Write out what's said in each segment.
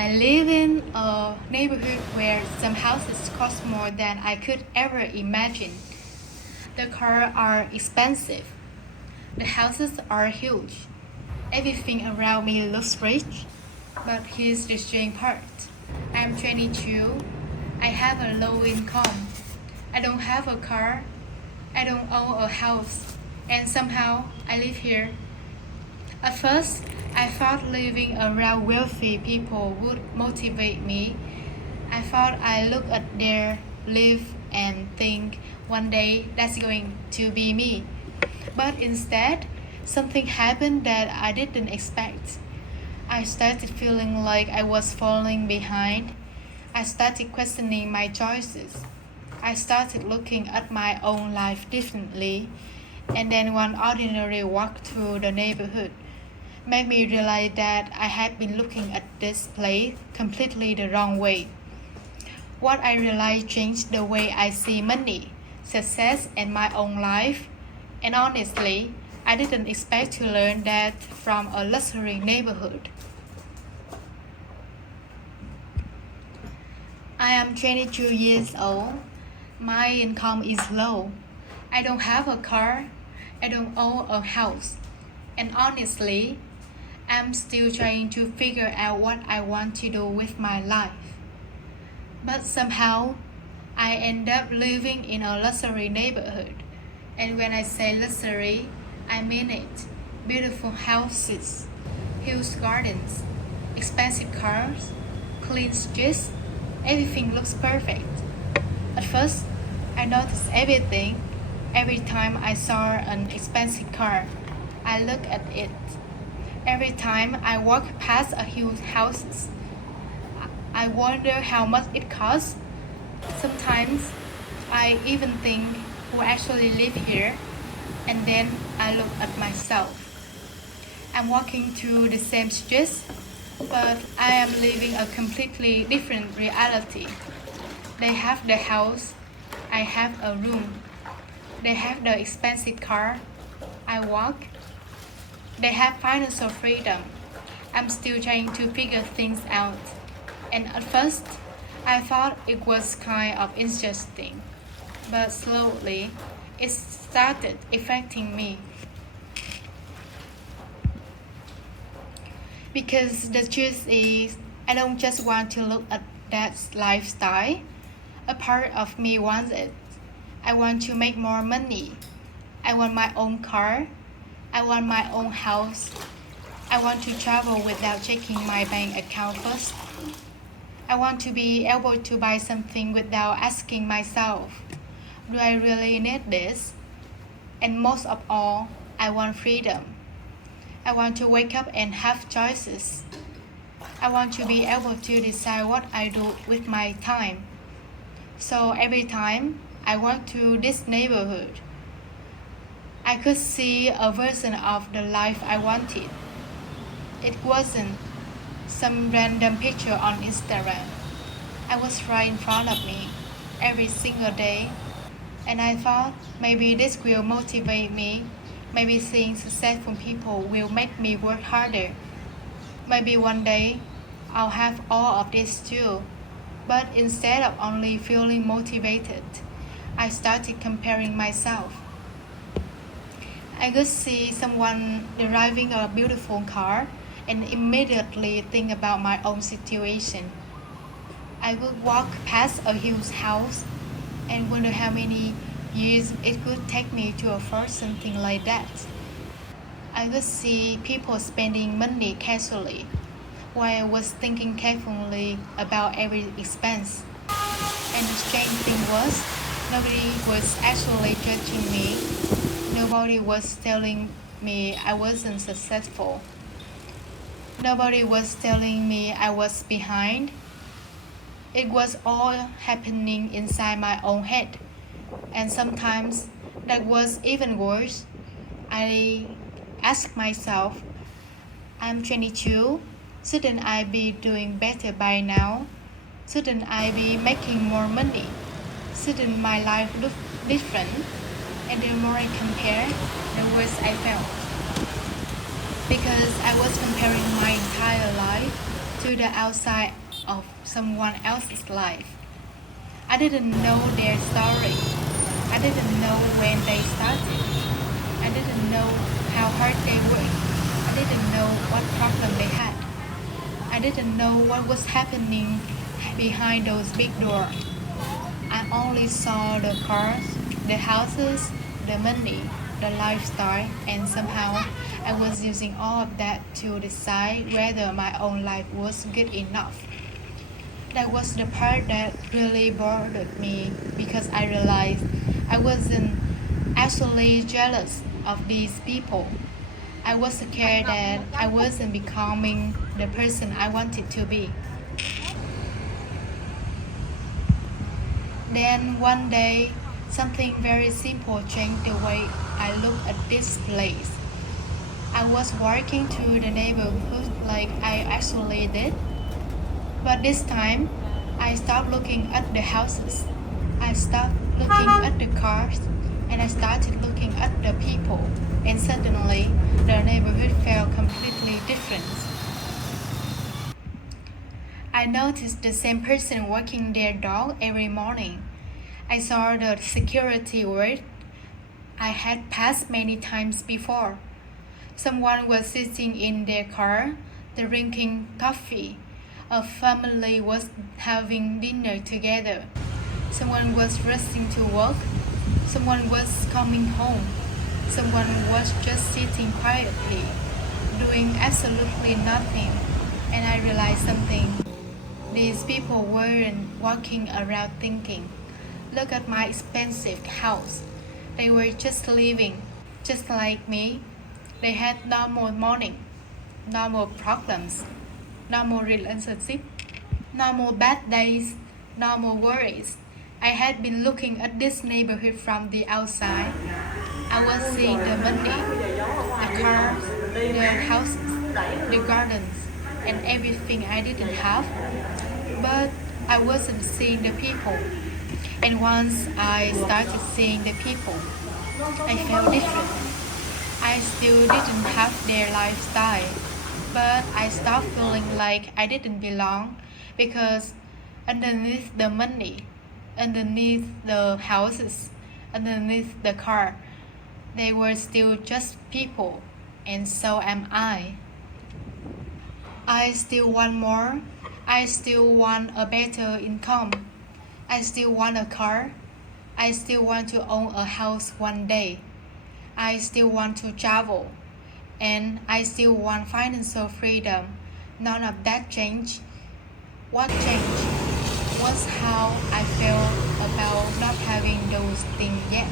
I live in a neighborhood where some houses cost more than I could ever imagine. The cars are expensive. The houses are huge. Everything around me looks rich. But here's the strange part. I'm 22. I have a low income. I don't have a car. I don't own a house. And somehow I live here. At first, I thought living around wealthy people would motivate me. I thought I look at their live and think one day that's going to be me. But instead, something happened that I didn't expect. I started feeling like I was falling behind. I started questioning my choices. I started looking at my own life differently. And then one ordinary walk through the neighborhood made me realize that I had been looking at this place completely the wrong way. What I realized changed the way I see money, success, and my own life. And honestly, I didn't expect to learn that from a luxury neighborhood. I am 22 years old. My income is low. I don't have a car. I don't own a house. And honestly, I'm still trying to figure out what I want to do with my life. But somehow, I end up living in a luxury neighborhood. And when I say luxury, I mean it. Beautiful houses, huge gardens, expensive cars, clean streets, everything looks perfect. At first, I noticed everything. Every time I saw an expensive car, I looked at it. Every time I walk past a huge house, I wonder how much it costs. Sometimes I even think who actually live here, and then I look at myself. I'm walking through the same streets, but I am living a completely different reality. They have the house, I have a room. They have the expensive car, I walk. They have financial freedom. I'm still trying to figure things out. And at first, I thought it was kind of interesting. But slowly, it started affecting me. Because the truth is, I don't just want to look at that lifestyle. A part of me wants it. I want to make more money. I want my own car. I want my own house. I want to travel without checking my bank account first. I want to be able to buy something without asking myself, do I really need this? And most of all, I want freedom. I want to wake up and have choices. I want to be able to decide what I do with my time. So every time I walk through this neighborhood, I could see a version of the life I wanted. It wasn't some random picture on Instagram. I was right in front of me every single day, and I thought maybe this will motivate me. Maybe seeing successful people will make me work harder. Maybe one day I'll have all of this too. But instead of only feeling motivated, I started comparing myself. I could see someone driving a beautiful car and immediately think about my own situation. I would walk past a huge house and wonder how many years it could take me to afford something like that. I would see people spending money casually while I was thinking carefully about every expense. And the strange thing was, nobody was actually judging me. Nobody was telling me I wasn't successful. Nobody was telling me I was behind. It was all happening inside my own head. And sometimes that was even worse. I asked myself, I'm 22. Shouldn't I be doing better by now? Shouldn't I be making more money? Shouldn't my life look different? And the more I compare, the worse I felt. Because I was comparing my entire life. to the outside of someone else's life. I didn't know their story. I didn't know when they started. I didn't know how hard they worked. I didn't know what problem they had. I didn't know what was happening behind those big doors. I only saw the cars, the houses, the money, the lifestyle, and somehow I was using all of that to decide whether my own life was good enough. That was the part that really bothered me because I realized I wasn't actually jealous of these people. I was scared that I wasn't becoming the person I wanted to be. Then one day, something very simple changed the way I look at this place. I was walking through the neighborhood like I actually did, but this time I stopped looking at the houses. I stopped looking at the cars and I started looking at the people, and suddenly the neighborhood felt completely different. I noticed the same person walking their dog every morning. I saw the security guard I had passed many times before. Someone was sitting in their car, drinking coffee. A family was having dinner together. Someone was rushing to work. Someone was coming home. Someone was just sitting quietly, doing absolutely nothing. And I realized something. These people weren't walking around thinking, look at my expensive house. They were just living, just like me. They had normal morning, normal problems, normal relationship, normal bad days, normal worries. I had been looking at this neighborhood from the outside. I was seeing the money, the cars, the houses, the gardens, and everything I didn't have. But I wasn't seeing the people. And once I started seeing the people, I felt different. I still didn't have their lifestyle, but I stopped feeling like I didn't belong because underneath the money, underneath the houses, underneath the car, they were still just people, and so am I. I still want more. I still want a better income. I still want a car. I still want to own a house one day. I still want to travel. And I still want financial freedom. None of that changed. What changed was how I felt about not having those things yet.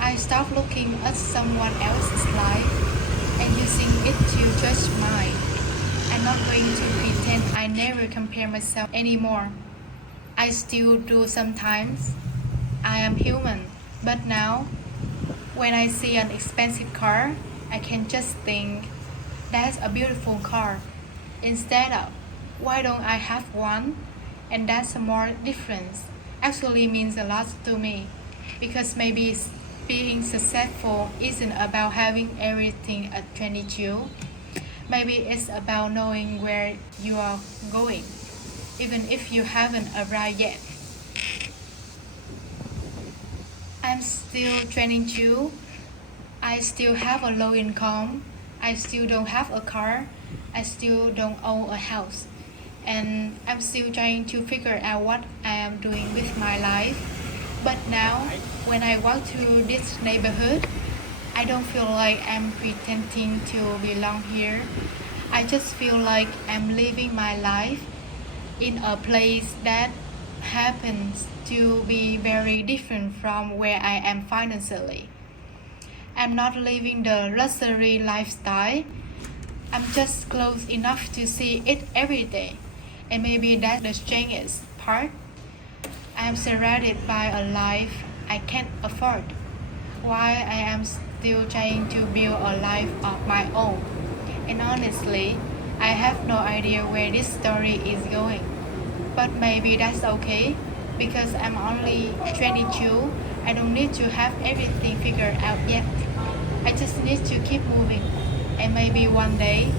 I stopped looking at someone else's life and using it to judge mine. I'm not going to pretend I never compare myself anymore. I still do sometimes. I am human. But now, when I see an expensive car, I can just think, that's a beautiful car. Instead of, why don't I have one? And that's a more difference. Actually means a lot to me. Because maybe being successful isn't about having everything at 22. Maybe it's about knowing where you are going, even if you haven't arrived yet. I'm still 22. I still have a low income. I still don't have a car. I still don't own a house. And I'm still trying to figure out what I am doing with my life. But now, when I walk through this neighborhood, I don't feel like I'm pretending to belong here. I just feel like I'm living my life in a place that happens to be very different from where I am financially. I'm not living the luxury lifestyle. I'm just close enough to see it every day. And maybe that's the strangest part. I'm surrounded by a life I can't afford, while I am still trying to build a life of my own. And honestly, I have no idea where this story is going. But maybe that's okay, because I'm only 22. I don't need to have everything figured out yet. I just need to keep moving. And maybe one day,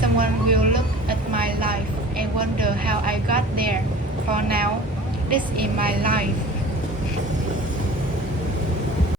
Someone will look at my life and wonder how I got there. For now, this is my life.